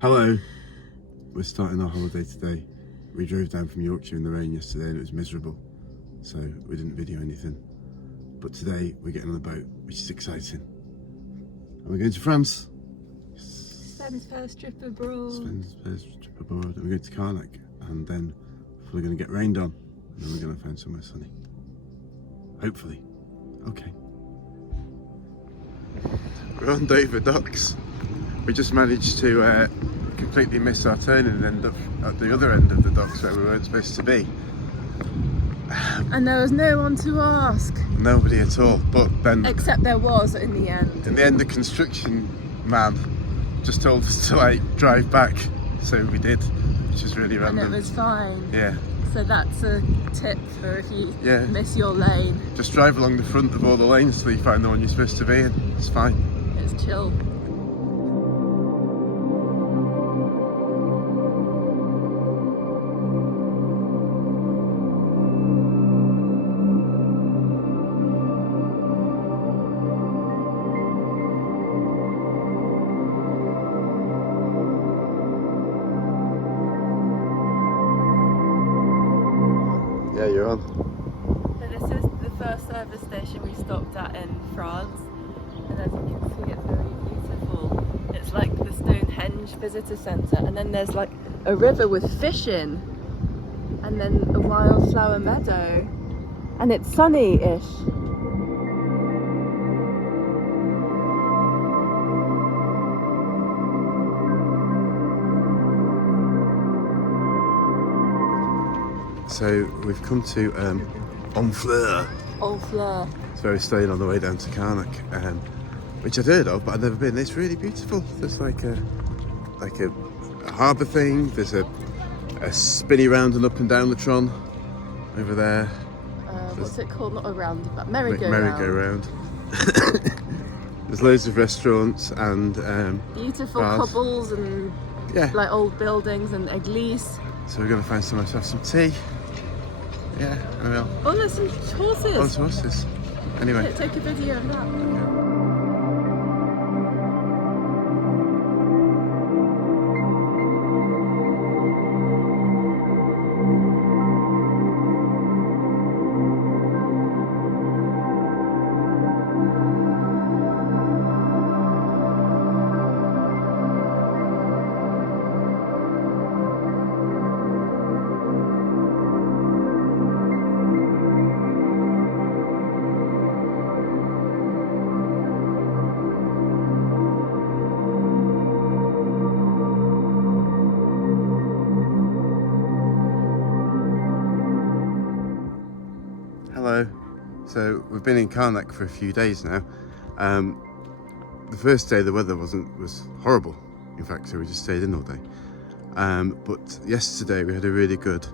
Hello. We're starting our holiday today. We drove down from Yorkshire in the rain yesterday and it was miserable, so we didn't video anything. But today we're getting on a boat, which is exciting. And we're going to France. Sven's first trip abroad. Sven's first trip abroad. And we're going to Karnak, and then we're going to get rained on, and then we're going to find somewhere sunny. Hopefully. Okay. We're on Dover docks. We just managed to completely miss our turn and end up at the other end of the docks where we weren't supposed to be. And there was no one to ask. Nobody at all, but then... Except there was in the end. In the end, the construction man just told us to like drive back, so we did, which is really random. And it was fine. Yeah. So that's a tip for if you miss your lane. Just drive along the front of all the lanes till you find the one you're supposed to be in. It's fine. It's chill. Yeah, you're on. So this is the first service station we stopped at in France, and as you can see, it's very beautiful. It's like the Stonehenge visitor centre, and then there's like a river with fish in, and then a wildflower meadow, and it's sunny-ish. So we've come to Honfleur. Honfleur. It's where we're staying on the way down to Karnak, which I'd heard of, but I've never been. It's really beautiful. There's like a harbour thing. There's a spinny round and up and down the Tron over there. What's it called? Not a roundabout. Merry-go-round. Merry-go-round. There's loads of restaurants and beautiful bars. cobbles and like old buildings and églises. So we're going to find somewhere to have some tea. Yeah, I will. Oh, there's some horses. Oh, there's horses. Anyway. Take a video of that. Hello. So we've been in Karnak for a few days now. The first day the weather was horrible, in fact, so we just stayed in all day. But yesterday we had a really good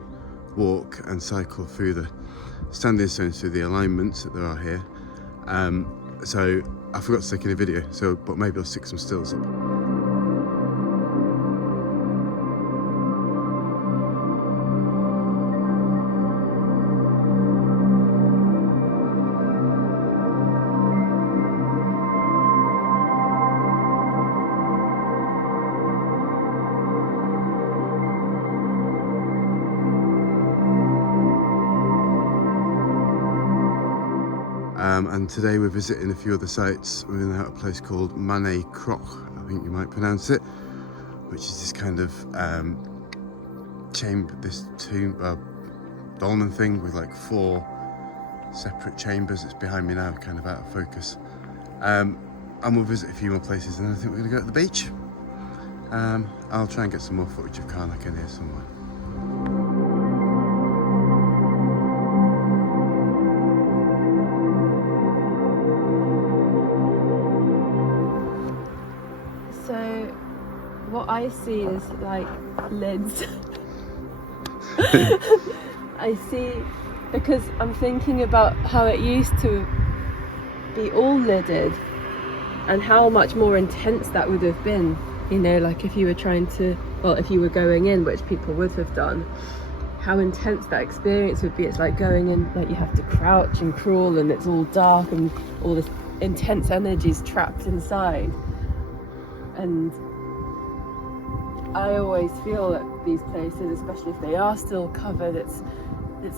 walk and cycle through the standing stones, through the alignments that there are here. So I forgot to take any video, but maybe I'll stick some stills up. And today we're visiting a few other sites. We're in a place called Manet Croc, I think you might pronounce it, which is this kind of chamber, this tomb, dolmen thing with like 4 separate chambers. It's behind me now, kind of out of focus. And we'll visit a few more places, and then I think we're going to go to the beach. I'll try and get some more footage of Karnak in here somewhere. What I see is like lids. I see, because I'm thinking about how it used to be all lidded and how much more intense that would have been, you know, like if you were trying to, well, if you were going in, which people would have done, how intense that experience would be. It's like going in, like you have to crouch and crawl and it's all dark and all this intense energy is trapped inside. And I always feel at these places, especially if they are still covered, it's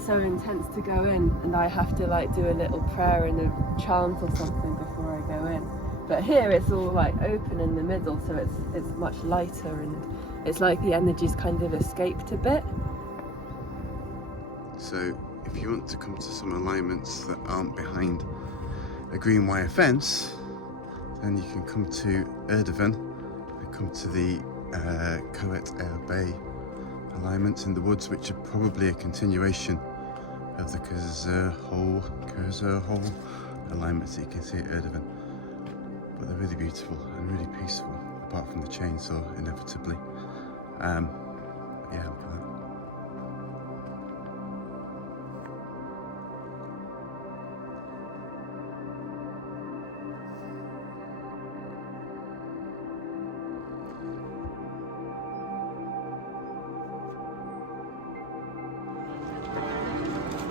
so intense to go in, and I have to like do a little prayer and a chant or something before I go in. But here it's all like open in the middle, so it's much lighter, and it's like the energy's kind of escaped a bit. So if you want to come to some alignments that aren't behind a green wire fence, then you can come to Erdogan and come to the Coet Air Bay alignments in the woods, which are probably a continuation of the Kurzerhole alignments that you can see at Erdogan. But they're really beautiful and really peaceful, apart from the chainsaw, inevitably. Yeah, look at that.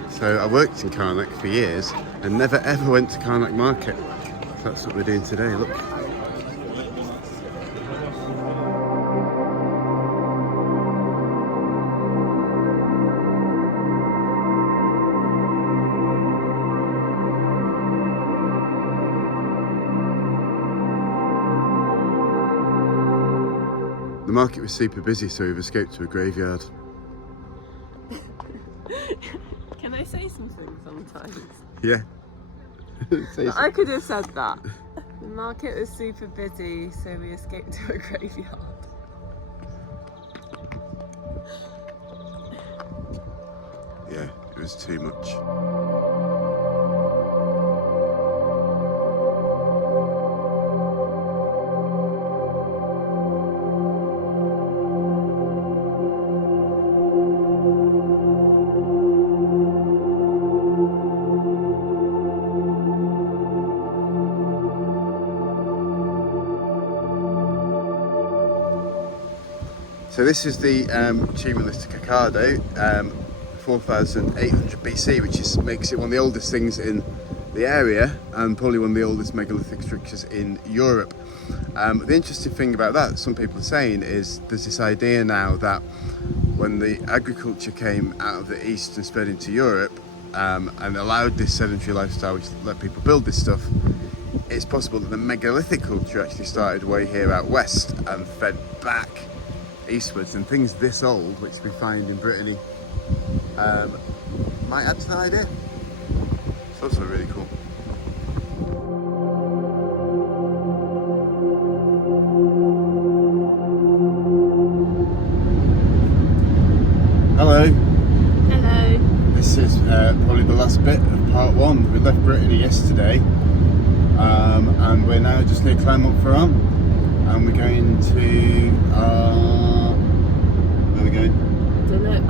So I worked in Karnak for years and never ever went to Karnak Market. So that's what we're doing today, look. The market was super busy, so we've escaped to a graveyard. Can I say something sometimes? Yeah. I could have said that. The market was super busy, so we escaped to a graveyard. Yeah, it was too much. So this is the tumulus Cacado, 4,800 BC, which makes it one of the oldest things in the area and probably one of the oldest megalithic structures in Europe. The interesting thing about that, some people are saying, is there's this idea now that when the agriculture came out of the east and spread into Europe and allowed this sedentary lifestyle, which let people build this stuff, it's possible that the megalithic culture actually started way here out west and fed back eastwards, and things this old, which we find in Brittany, might add to the idea. So that's really cool. Hello. Hello. This is probably the last bit of part one. We left Brittany yesterday, and we're now just near Clermont-Ferrand, and we're going to where are we going? Don't know,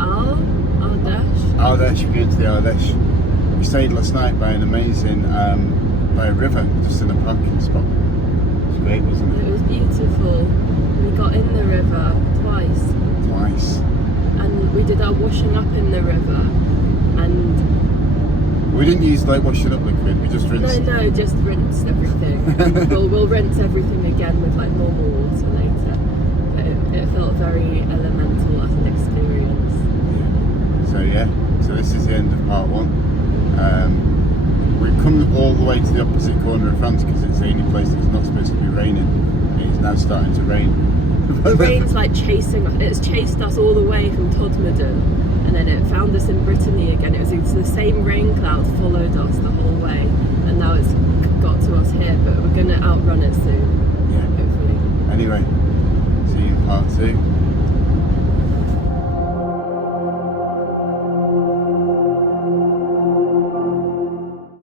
Ardèche. Ardèche. We're going to the Ardèche. We stayed last night by an amazing by a river, just in a parking spot. It was great, wasn't it? It was beautiful. We got in the river twice. And we did our washing up in the river, and we didn't use like washing up liquid, we just rinsed. No, just rinsed everything. we'll rinse everything again with like normal water later, but it felt very elemental as an experience. So this is the end of part one. We've come all the way to the opposite corner of France because it's the only place that's not supposed to be raining. It is now starting to rain. The rain's like chasing us. It's chased us all the way from Todmorden, and then it found us in Brittany again. It was the same rain cloud followed us the whole way, and now it's got to us here, but we're going to outrun it soon. Yeah. Hopefully. Anyway, see you in part two.